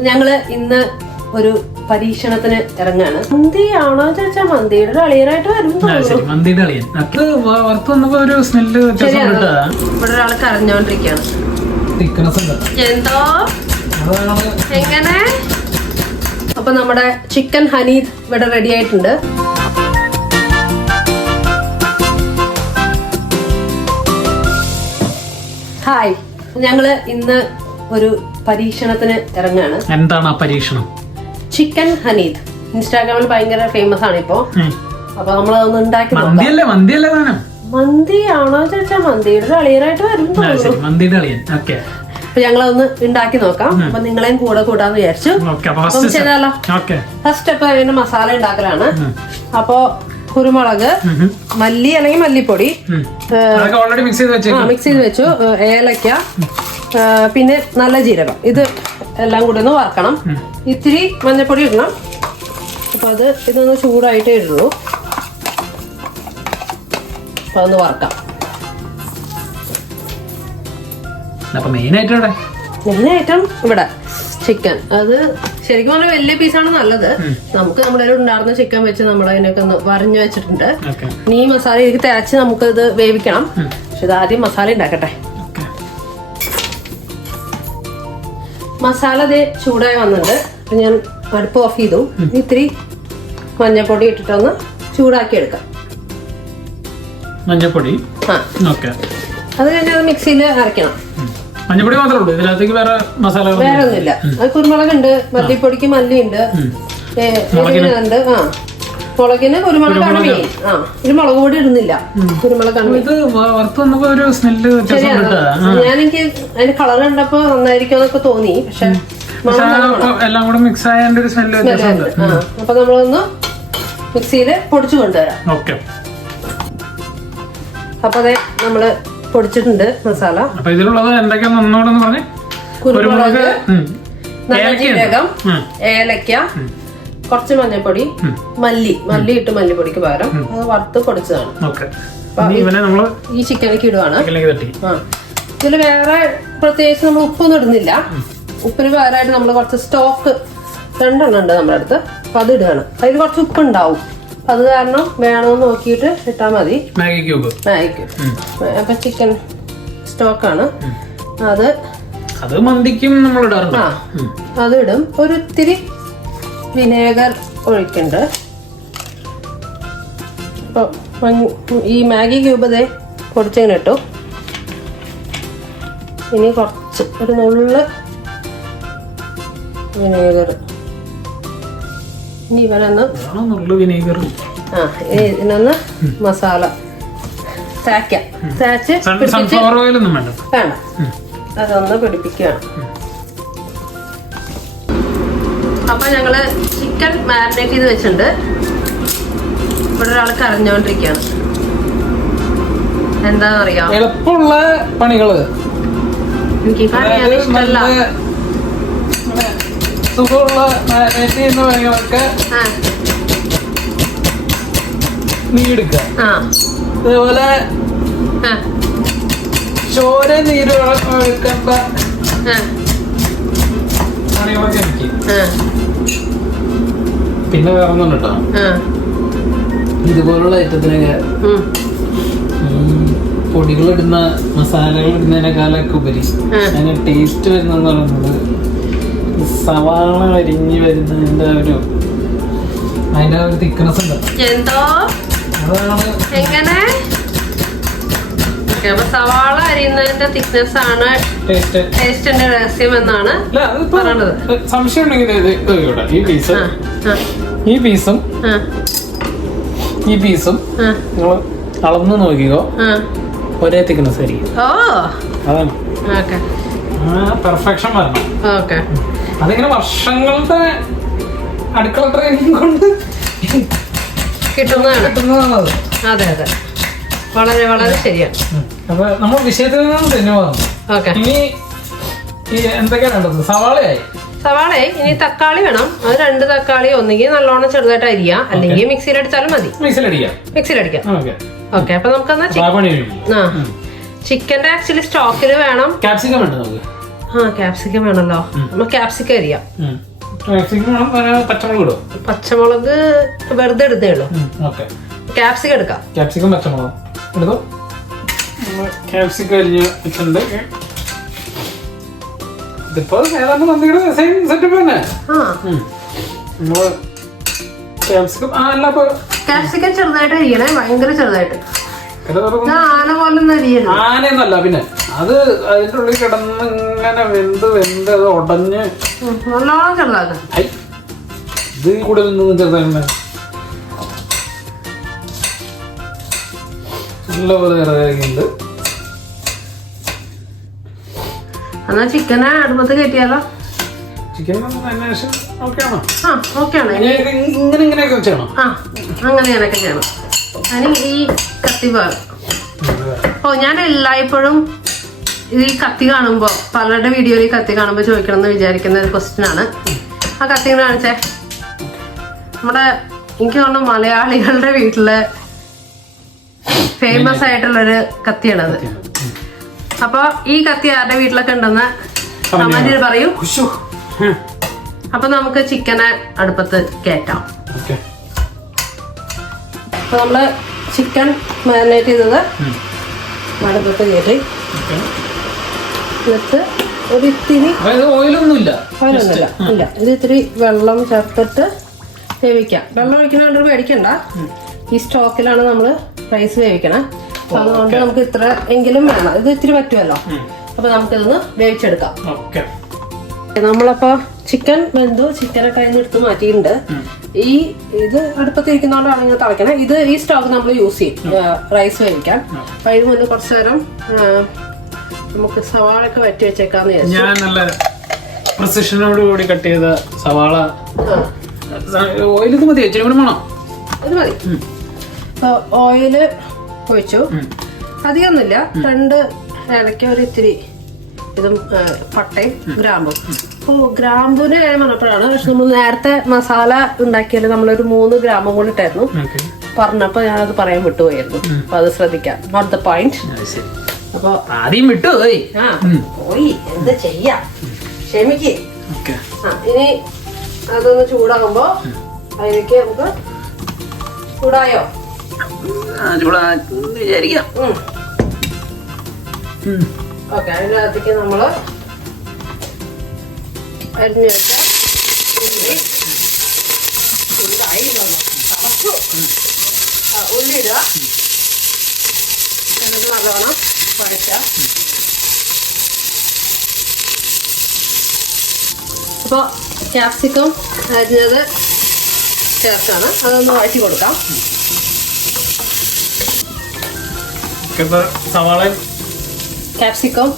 ഞങ്ങള് ഇന്ന് ഒരു പരീക്ഷണത്തിന് ഇറങ്ങാണ്. മന്തിയാണോ ചോദിച്ചാൽ മന്തിയുടെ അളിയനായിട്ട് വരും. മന്തിയുടെ അളിയൻ ഒരു സ്മെല്ല് ഇവിടെ ഒരാൾ കരഞ്ഞോണ്ടിരിക്കാണ്. എന്തോ എങ്ങനെ? അപ്പൊ നമ്മുടെ ചിക്കൻ ഹനീദ് ഇവിടെ റെഡി ആയിട്ടുണ്ട്. ഹായ്, ഞങ്ങള് ഇന്ന് ഒരു പരീക്ഷണത്തിന് ഇറങ്ങാണ്. എന്താണ് ആ പരീക്ഷണം? ചിക്കൻ ഹനീദ് ഇൻസ്റ്റാഗ്രാമിൽ ഭയങ്കര ഫേമസ് ആണ് ഇപ്പോ. അപ്പൊ നമ്മളതൊന്ന് ഉണ്ടാക്കി മന്തിയാണോ ചോദിച്ചാൽ മന്തിയുടെ അളിയനായിട്ട് വരും. മന്തിയുടെ അളിയൻ. അപ്പൊ ഞങ്ങളതൊന്ന് ഉണ്ടാക്കി നോക്കാം. അപ്പൊ നിങ്ങളെയും കൂടെ കൂടാന്ന് വിചാരിച്ചു. ചെയ്താലോ? ഫസ്റ്റ് അപ്പൊ അതിന്റെ മസാല ഉണ്ടാക്കലാണ്. അപ്പൊ കുരുമുളക്, മല്ലി അല്ലെങ്കിൽ മല്ലിപ്പൊടി മിക്സ് ചെയ്ത് വെച്ചു, ഏലക്ക, പിന്നെ നല്ല ജീരകം, ഇത് എല്ലാം കൂടി ഒന്ന് വറക്കണം. ഇത്തിരി മഞ്ഞപ്പൊടി ഇടണം. അപ്പൊ ഇതൊന്ന് ചൂടായിട്ടേ ഇടുള്ളൂ. അപ്പൊ അതൊന്ന് വറക്കാം. മെയിൻ ഐറ്റം ഇവിടെ ചിക്കൻ. അത് ശരിക്കും പറഞ്ഞാൽ വലിയ പീസാണ് നല്ലത്. നമുക്ക് നമ്മുടെ ഉണ്ടായിരുന്ന ചിക്കൻ വെച്ച് നമ്മൾ അതിനൊക്കെ ഒന്ന് വരഞ്ഞു വെച്ചിട്ടുണ്ട്. ഇനി ഈ മസാല ഇതിലേക്ക് തേച്ച് നമുക്ക് ഇത് വേവിക്കണം. പക്ഷെ ഇത് ആദ്യം മസാല ഉണ്ടാക്കട്ടെ. മസാല ഇത് ചൂടായി വന്നിട്ടുണ്ട്. അപ്പൊ ഞാൻ അടുപ്പ് ഓഫ് ചെയ്തു. ഇത്തിരി മഞ്ഞപ്പൊടി ഇട്ടിട്ടൊന്ന് ചൂടാക്കി എടുക്കാം. മഞ്ഞപ്പൊടി അത് കഴിഞ്ഞ് അത് മിക്സിയിൽ അരയ്ക്കണം. മഞ്ഞപ്പൊടി മാത്രമേ ഉള്ളൂ, ഇതിനകത്തേക്ക് വേറെ മസാല വേറെ ഒന്നുമില്ല. അത് കുരുമുളകുണ്ട്, മല്ലിപ്പൊടിക്ക് മല്ലിയുണ്ട്, ഉണ്ട്. മുളകിന് കുരുമുളകാണ് മെയിൻ. ഒരു മുളക് പൊടി ഇടുന്നില്ല, കുരുമുളകാണ്. ഒരു സ്മെല്ല് ഞാനെനിക്ക് അതിന്റെ കളർ കണ്ടപ്പോ നന്നായിരിക്കും എന്നൊക്കെ തോന്നി. പക്ഷെ എല്ലാം കൂടെ മിക്സ് ആയതിന്റെ ഒരു സ്മെല്ല്. അപ്പൊ നമ്മളൊന്ന് മിക്സിയില് പൊടിച്ചു കൊണ്ടുവരാം. അപ്പൊ അതെ നമ്മള് പൊടിച്ചിട്ടുണ്ട് മസാല. അപ്പൊ ഇതിലുള്ളത് എന്തൊക്കെയാന്ന് ഒന്നുകൂടെ പറഞ്ഞേ. കുരുമുളക്, നല്ല ജീരകം, ഏലക്ക, കുറച്ച് മഞ്ഞപ്പൊടി, മല്ലി ഇട്ട് മല്ലിപ്പൊടിക്ക് പകരം അത് വറുത്ത് പൊടിച്ചതാണ്. ഈ ചിക്കനിലേക്ക് ഇടുവാണ്. ഇതില് വേറെ പ്രത്യേകിച്ച് നമ്മൾ ഉപ്പൊന്നും ഇടുന്നില്ല. ഉപ്പിന് പകരമായിട്ട് നമ്മൾ കുറച്ച് സ്റ്റോക്ക് 2 ഉണ്ട് നമ്മുടെ അടുത്ത്. അപ്പൊ അത് ഇടുകയാണ്. അതിൽ കുറച്ച് ഉപ്പ് ഉണ്ടാവും. അത് കാരണം വേണമെന്ന് നോക്കിയിട്ട് ഇട്ടാ മതി. Maggi cube. അപ്പൊ ചിക്കൻ സ്റ്റോക്കാണ് അത് മന്തിക്കും നമ്മൾ ഇടാറുണ്ട്. അത് ഇടും. ഒരു ഇത്തിരി വിനേഗർ ഒഴിക്കുന്നുണ്ട്. അപ്പൊ ഈ മാഗി ക്യൂബ് ഇതേ പൊടിച്ചിങ്ങനെ ഇട്ടു. ഇനി കുറച്ച് ഒരു നുള്ള് വിനേഗർ. ഇനി ഇതിനൊന്ന് മസാല തേച്ച് വേണ്ട, അതൊന്ന് പിടിപ്പിക്കുകയാണ്. അപ്പൊ ഞങ്ങള് ചിക്കൻ മാരിനേറ്റ് ചെയ്ത് വെച്ചിട്ടുണ്ട്. ഇവിടെ ഒരാൾ കരഞ്ഞോണ്ടിരിക്കുകയാണ്. എന്താന്നറിയാം, എളുപ്പമുള്ള പണികള് എനിക്ക് കരയാൻ ഇഷ്ടമല്ല. സുഖമുള്ള മാരിനേറ്റ് ചെയ്യുന്ന പണികളൊക്കെ നീ എടുക്ക. അതേപോലെ ചോര നീര് എടുക്കേണ്ട പണികളൊക്കെ എനിക്ക്. പിന്നെ വേറെ ഒന്നും കേട്ടോ, ഇതുപോലുള്ള ഐറ്റത്തിനൊക്കെ പൊടികളിടുന്ന മസാലകൾ ഇടുന്നതിനേക്കാളൊക്കെ ഉപരി അതിന് ടേസ്റ്റ് വരുന്നതെന്ന് പറയുന്നത് സവാള അരിഞ്ഞ് വരുന്നതിന്റെ അതിന്റെ ഒരു തിക്നെസ് ഉണ്ട്. എങ്ങനെ? സവാള അരിയുന്നതിന്റെ തിക്നെസ് ആണ് ടേസ്റ്റിന്റെ രഹസ്യം എന്നാണ് പറയുന്നത്. സംശയം ഉണ്ടെങ്കിൽ ഈ പീസും നിങ്ങൾ അളന്ന് നോക്കിക്കോ, ഒരേ തിക്നെസ് ആയിരിക്കും. അതാണ് പെർഫെക്ഷൻ വരണം. അതിങ്ങനെ വർഷങ്ങളുടെ അടുക്കള ട്രെയിനിങ് കൊണ്ട് കിട്ടുന്നതാണ്. അതെ, വളരെ വളരെ ശരിയാണ്. അപ്പൊ നമ്മൾ വിഷയത്തിൽ നിന്നും തന്നെ വന്നു. ഇനി എന്തൊക്കെയാണ് വേണ്ടത്? സവാളയായി. ഇനി തക്കാളി വേണം. അത് 2 തക്കാളി ഒന്നുകിൽ നല്ലോണം ചെറുതായിട്ട് അരിയാം, അല്ലെങ്കിൽ മിക്സിയിൽ അടിച്ചാലും മതി. മിക്സിയിലടിക്കാം. ഓക്കെ, അപ്പൊ നമുക്കെന്നാ ചിക്കന്റെ ആക്ച്വലി സ്റ്റോക്കിൽ വേണം. ക്യാപ്സിക്കം വേണ്ട നമുക്ക്. ക്യാപ്സിക്കം വേണല്ലോ. നമ്മൾ ക്യാപ്സിക്കം അരിയാം. പച്ചമുളക് ഇടും. പച്ചമുളക് വെറുതെ എടുത്തേ ഉള്ളൂ. ക്യാപ്സിക്കം എടുക്കാം. ക്യാപ്സിക്കം പച്ചമുളക് എടുത്തോ. ക്യാപ്സിക്കം അരിഞ്ഞ് വെച്ചിട്ടുണ്ട്. ഇതിപ്പോ ഏതാണ്ട് നന്ദിയുടെ സെയിം സെറ്റപ്പ് തന്നെ. നമ്മള് ക്യാപ്സിക്കം ചെറുതായിട്ട് അരിയണേ, ഭയങ്കര ചെറുതായിട്ട്. ആന പോലെ ആനയൊന്നല്ല, പിന്നെ അത് അതിന്റെ ഉള്ളിൽ കിടന്ന് ഇങ്ങനെ വെന്ത് അത് ഉടഞ്ഞ് നല്ലോണം ചെറുതാക്കാം. ഇത് കൂടെ നിന്ന് ചെറുതായിട്ട് നല്ലപോലെ ചെറുതായിട്ടുണ്ട്. എന്നാ ചിക്കനെ അടുപ്പത്ത് കയറ്റിയാലോ? ചിക്കൻ അന്വേഷണം ഓക്കെയാണോ? അങ്ങനെയൊക്കെ ചെയ്യണം. അതിന് ഈ കത്തി ഞാൻ എല്ലായ്പ്പോഴും ഈ കത്തി കാണുമ്പോ, പലരുടെ വീഡിയോയിൽ കത്തി കാണുമ്പോ ചോദിക്കണം എന്ന് വിചാരിക്കുന്ന ഒരു ക്വസ്റ്റ്യൻ ആണ്. ആ കത്തി കാണിച്ചേ. നമ്മുടെ എനിക്ക് തോന്നുന്നു മലയാളികളുടെ വീട്ടില് ഫേമസ് ആയിട്ടുള്ളൊരു കത്തിയാണത്. അപ്പൊ ഈ കത്തി ആരുടെ വീട്ടിലൊക്കെ ഉണ്ടെന്ന് കമന്റിൽ പറയൂ. അപ്പൊ നമുക്ക് ചിക്കനെ അടുപ്പത്ത് കയറ്റാം. അപ്പൊ നമ്മള് ചിക്കൻ മാരിനേറ്റ് ചെയ്തത് അടുപ്പത്ത് കയറ്റി എന്നിട്ട് ഒരു ഇത്തിരി ഓയിലൊന്നുമില്ല, ഇല്ല, ഇത് ഇത്തിരി വെള്ളം ചേർത്തിട്ട് വേവിക്കാം. വെള്ളം ഒഴിക്കുന്ന പേടിക്കണ്ട, ഈ സ്റ്റോക്കിലാണ് നമ്മള് റൈസ് വേവിക്കണം. അപ്പൊ അതുകൊണ്ട് നമുക്ക് ഇത്ര എങ്കിലും വേണം. ഇത് ഇത്തിരി പറ്റുമല്ലോ. അപ്പൊ നമുക്കിതൊന്ന് വേവിച്ചെടുക്കാം. നമ്മളപ്പോ ചിക്കൻ വെന്തു, ചിക്കനൊക്കെ അതിന് എടുത്ത് മാറ്റിയിട്ടുണ്ട്. ഇത് അടുപ്പത്തിരിക്കുന്നോണ്ടാണ് ഇങ്ങനെ തിളയ്ക്കണേ. ഇത് ഈ സ്റ്റോക്ക് നമ്മൾ യൂസ് ചെയ്യും റൈസ് വേവിക്കാൻ. അപ്പൊ അതിന് മുന്നേ കുറച്ചു നേരം നമുക്ക് സവാളൊക്കെ വറ്റി വെച്ചേക്കാന്ന് വിചാരിച്ചു. ഞാൻ നല്ല പ്രിസിഷനോട് കൂടി കട്ട് ചെയ്ത സവാള. ഓയിൽ ഇത് മതി, ഇച്ചിരി കൂടി വേണം. ഇത് മതി. അപ്പൊ ഓയില് ഒഴിച്ചു, അധികമൊന്നുമില്ല. 2 ഏലക്ക, ഒരു ഇത്തിരി ഇതും പട്ടയും ഗ്രാമ്പും. അപ്പോൾ ഗ്രാമ്പൂന് കാര്യം പറഞ്ഞപ്പോഴാണ്, പക്ഷെ നമ്മൾ നേരത്തെ മസാല ഉണ്ടാക്കിയാൽ നമ്മളൊരു 3 ഗ്രാമ്പും കൂടി ഇട്ടായിരുന്നു. പറഞ്ഞപ്പോ ഞാനത് പറയാൻ വിട്ടുപോയിരുന്നു. അപ്പൊ അത് ശ്രദ്ധിക്കാം. Note the point. അപ്പൊ ആദ്യം വിട്ടുപോയി. പോയി, എന്താ ചെയ്യാ, ക്ഷമിക്ക്. ഇനി അതൊന്ന് ചൂടാകുമ്പോ അതിലേക്ക് നമുക്ക് ചൂടായോ വിചാരിക്കാം. ഓക്കെ, അതിനകത്തേക്ക് നമ്മള് അരിഞ്ഞു വെച്ച ഉള്ളി ഇടുക. എന്നിട്ട് നല്ലോണം വഴറ്റാം. അപ്പോൾ ക്യാപ്സിക്കം അരിഞ്ഞത് ചേർത്താണ്, അതൊന്ന് വഴറ്റി കൊടുക്കാം. സവാള ക്യാപ്സിക്കം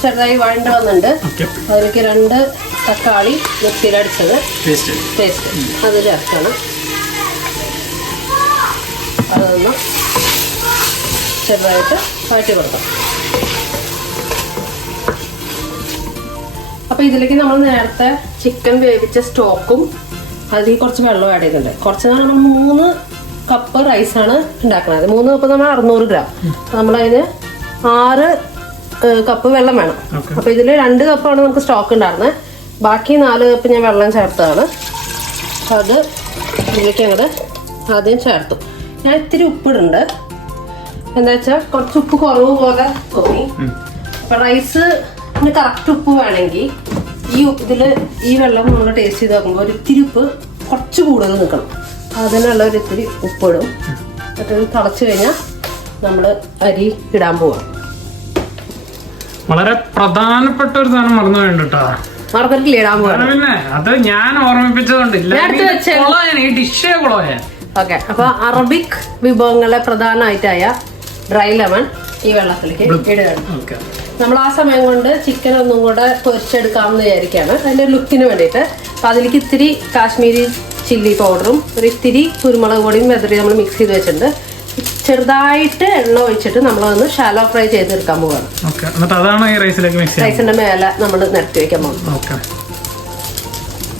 ചെറുതായി വഴണ്ട് വന്നിട്ടുണ്ട്. അതിലേക്ക് 2 തക്കാളി മിക്സിയിലടിച്ചത് പേസ്റ്റ് അത് ചേർത്താണ്. അതൊന്ന് ചെറുതായിട്ട് വഴറ്റി കൊടുക്കാം. അപ്പൊ ഇതിലേക്ക് നമ്മൾ നേരത്തെ ചിക്കൻ വേവിച്ച സ്റ്റോക്കും അതിൽ കുറച്ച് വെള്ളം ആഡ് ചെയ്തിട്ടുണ്ട്. കുറച്ച് നമ്മൾ 3 കപ്പ് റൈസാണ് ഉണ്ടാക്കുന്നത്. 3 കപ്പ് നമ്മൾ 600 ഗ്രാം. നമ്മളതിന് 6 കപ്പ് വെള്ളം വേണം. അപ്പൊ ഇതിൽ 2 കപ്പാണ് നമുക്ക് സ്റ്റോക്ക് ഉണ്ടായിരുന്നത്. ബാക്കി 4 കപ്പ് ഞാൻ വെള്ളം ചേർത്താണ്. അത് ഇതിലേക്ക് അങ്ങോട്ട് ആദ്യം ചേർത്തു. ഞാൻ ഇത്തിരി ഉപ്പിടുന്നുണ്ട്. എന്താ വെച്ചാൽ കുറച്ച് ഉപ്പ് കുറവ് പോലെ തോന്നി. അപ്പൊ റൈസിന് കറക്റ്റ് ഉപ്പ് വേണമെങ്കിൽ ഈ വെള്ളം നമ്മൾ ടേസ്റ്റ് ചെയ്ത് നോക്കുമ്പോൾ ഒരു ഇത്തിരി ഉപ്പ് കുറച്ച് കൂടുതൽ നിൽക്കണം. അതിനുള്ള ഒരു ഇത്തിരി ഉപ്പിടും. എന്നിട്ട് തിളച്ച് കഴിഞ്ഞാൽ നമ്മൾ അരി ഇടാൻ പോവാം. വളരെ പ്രധാനപ്പെട്ട ഒരു സാധനം മറന്നു വേണ്ടട്ടോ. മറന്നിട്ടില്ല, ഇടാൻ പോവാണ്. പിന്നെ അത് ഞാൻ ഓർമ്മിപ്പിച്ചതുകൊണ്ടില്ല. ഓക്കെ, അപ്പൊ അറബിക് വിഭവങ്ങളെ പ്രധാനമായിട്ടായ ഡ്രൈ ലെമൺ ഈ വെള്ളത്തിലേക്ക് ഇടുകയാണ്. നമ്മൾ ആ സമയം കൊണ്ട് ചിക്കൻ ഒന്നും കൂടെ പൊരിച്ചെടുക്കാമെന്ന് വിചാരിക്കുകയാണ്, അതിന്റെ ലുക്കിന് വേണ്ടിയിട്ട്. അപ്പൊ അതിലേക്ക് ഇത്തിരി കാശ്മീരി ചില്ലി പൗഡറും ഒരു ഇത്തിരി കുരുമുളക് പൊടിയും വെതറി നമ്മൾ മിക്സ് ചെയ്ത് വെച്ചിട്ടുണ്ട്. ചെറുതായിട്ട് എണ്ണ ഒഴിച്ചിട്ട് നമ്മളതൊന്ന് ഷാലോ ഫ്രൈ ചെയ്തെടുക്കാൻ പോവാണ്. റൈസിന്റെ മേലെ നമ്മൾ നിരത്തി വെക്കാൻ പോകും.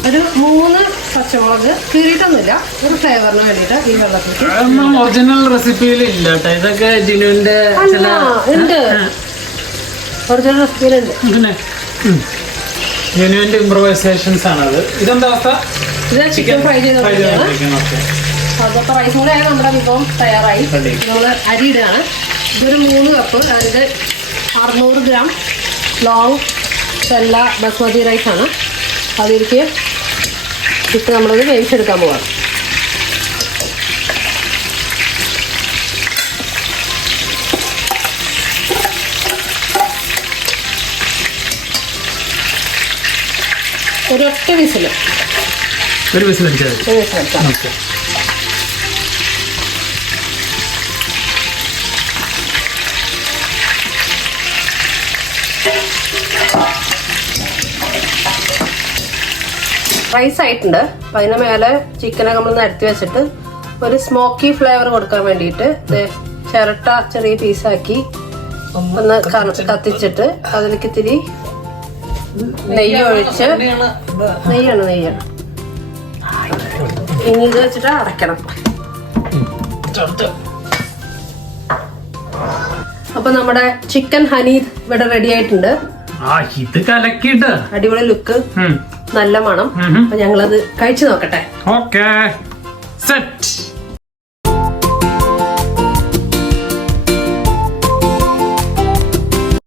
ഒരു 3 പച്ചമുളക് കീറിയിട്ടൊന്നുമില്ല, ഒരു ഫ്ലേവറിന് വേണ്ടിയിട്ട് ഈ വെള്ളത്തിലേക്ക്. ഒറിജിനൽ റെസിപ്പിയിലില്ല, ഇതൊക്കെ ഉണ്ട്, ഒറിജിനൽ റെസിപ്പിയിലുണ്ട്. ജെന്യുവൻ ഇംപ്രൂവൈസേഷൻസ് ആണത്. ഇതെന്താ അവസ്ഥ? ഇത് ചിക്കൻ ഫ്രൈ ചെയ്തോണ്ടിരിക്കുകയാണ്. അപ്പോൾ റൈസ് കൂടെ ആയാൽ നമ്മുടെ വിഭവം തയ്യാറായി. നമ്മൾ അരി ഇടുകയാണ്. ഇതൊരു 3 കപ്പ്, അതായത് 600 ഗ്രാം ലോങ് ചെല്ല ബസ്മതി റൈസാണ്. അതിലേക്ക് ഇട്ട് നമ്മളത് വേവിച്ചെടുക്കാൻ പോവാണ്. ഒരൊറ്റ വിസിൽ. ഒരു വിസിൽ അടിച്ചാൽ റൈസ് ആയിട്ടുണ്ട്. അപ്പം അതിന് മേലെ ചിക്കനൊക്കെ നമ്മൾ നിരത്തി വെച്ചിട്ട് ഒരു സ്മോക്കി ഫ്ലേവർ കൊടുക്കാൻ വേണ്ടിയിട്ട് ചിരട്ട ചെറിയ പീസാക്കി ഒന്ന് കത്തിച്ചിട്ട് അതിലേക്ക് ഇത്തിരി നെയ്യ് ഒഴിച്ച് നെയ്യാണ് ഇനി ഇത് വെച്ചിട്ട് അടയ്ക്കണം. അപ്പൊ നമ്മുടെ ചിക്കൻ ഹണി ഇവിടെ റെഡി ആയിട്ടുണ്ട്. ഇത് കലക്കിട്ട് അടിപൊളി ലുക്ക്, നല്ല മണം. അപ്പൊ ഞങ്ങളത് കഴിച്ചു നോക്കട്ടെ. Okay, set.